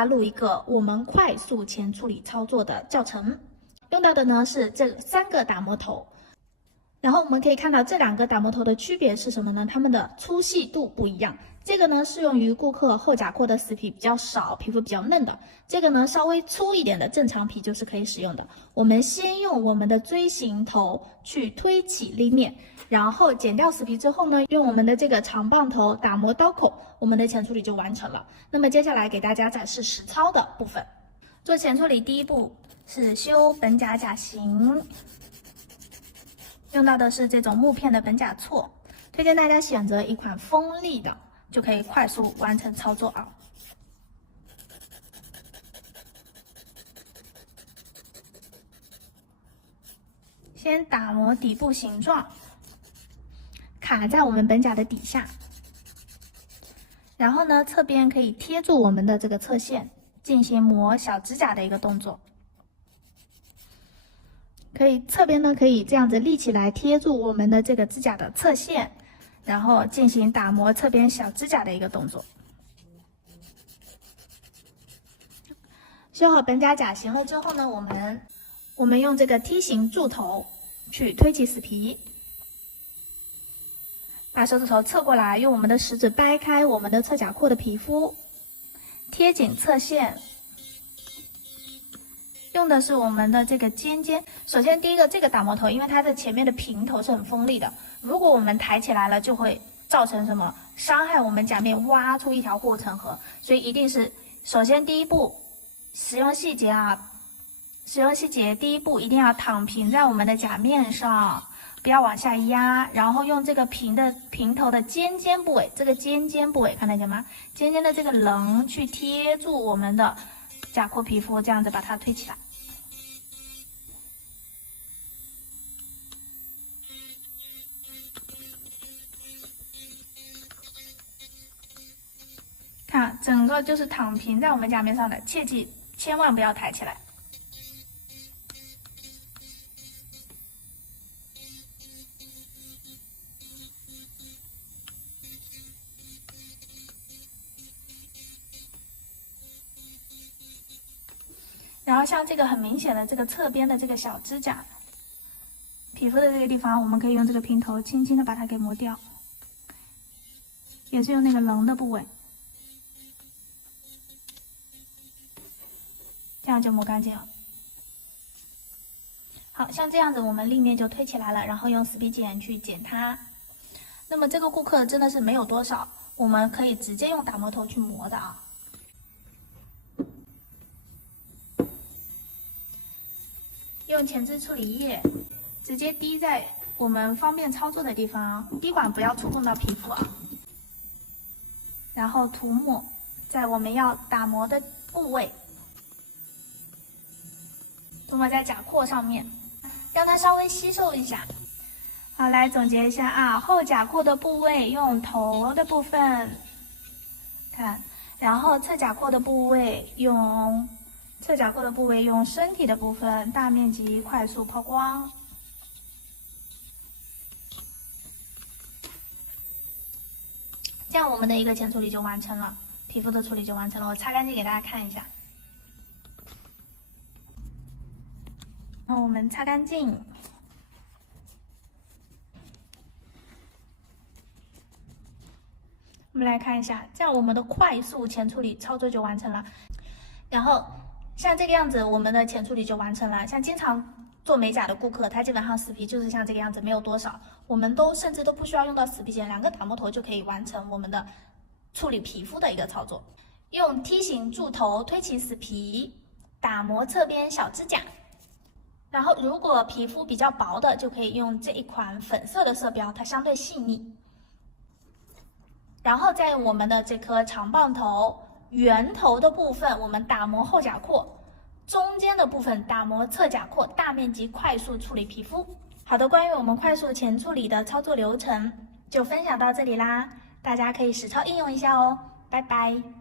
家录一个我们快速前处理操作的教程，用到的呢是这3个打磨头。然后我们可以看到这2个打磨头的区别是什么呢？它们的粗细度不一样。这个呢适用于顾客后甲廓的死皮比较少、皮肤比较嫩的。这个呢稍微粗一点的正常皮就是可以使用的。我们先用我们的锥形头去推起立面，然后剪掉死皮之后呢，用我们的这个长棒头打磨刀口，我们的前处理就完成了。那么接下来给大家展示实操的部分。做前处理第一步是修本甲甲型。用到的是这种木片的本甲锉，推荐大家选择一款锋利的，就可以快速完成操作啊。先打磨底部形状，卡在我们本甲的底下，然后呢，侧边可以贴住我们的这个侧线，进行磨小指甲的一个动作。可以侧边呢，可以这样子立起来贴住我们的这个指甲的侧线，然后进行打磨侧边小指甲的一个动作。修好本甲甲型了之后呢，我们用这个梯形柱头去推起死皮，把手指头侧过来，用我们的食指掰开我们的侧甲廓的皮肤，贴紧侧线。用的是我们的这个尖尖。首先第一个，这个打磨头因为它的前面的平头是很锋利的，如果我们抬起来了，就会造成什么伤害我们甲面，挖出一条护城河。所以一定是首先第一步使用细节啊，使用细节第一步一定要躺平在我们的甲面上，不要往下压，然后用这个平头的尖尖部位，这个尖尖部位看得见吗？尖尖的这个棱去贴住我们的甲廓皮肤，这样子把它推起来。看，整个就是躺平在我们甲面上的，切记千万不要抬起来。然后像这个很明显的这个侧边的这个小指甲，皮肤的这个地方，我们可以用这个平头轻轻的把它给磨掉，也是用那个棱的部位，这样就磨干净了。好像这样子，我们立面就推起来了，然后用死皮剪去剪它。那么这个顾客真的是没有多少，我们可以直接用打磨头去磨的啊。用前置处理液直接滴在我们方便操作的地方，滴管不要触碰到皮肤啊。然后涂抹在我们要打磨的部位，涂抹在甲廓上面，让它稍微吸收一下。好，来总结一下啊，后甲廓的部位用头的部分看，然后侧甲廓的部位用身体的部分，大面积快速抛光。这样我们的一个前处理就完成了，皮肤的处理就完成了。我擦干净给大家看一下。然后我们擦干净。我们来看一下，这样我们的快速前处理操作就完成了。然后像这个样子，我们的前处理就完成了。像经常做美甲的顾客，他基本上死皮就是像这个样子，没有多少，我们甚至都不需要用到死皮剪，2个打磨头就可以完成我们的处理皮肤的一个操作。用梯形柱头推起死皮，打磨侧边小指甲。然后如果皮肤比较薄的，就可以用这一款粉色的色标，它相对细腻。然后在我们的这颗长棒头圆头的部分，我们打磨后甲廓，中间的部分打磨侧甲廓，大面积快速处理皮肤。好的，关于我们快速前处理的操作流程就分享到这里啦，大家可以实操应用一下哦，拜拜。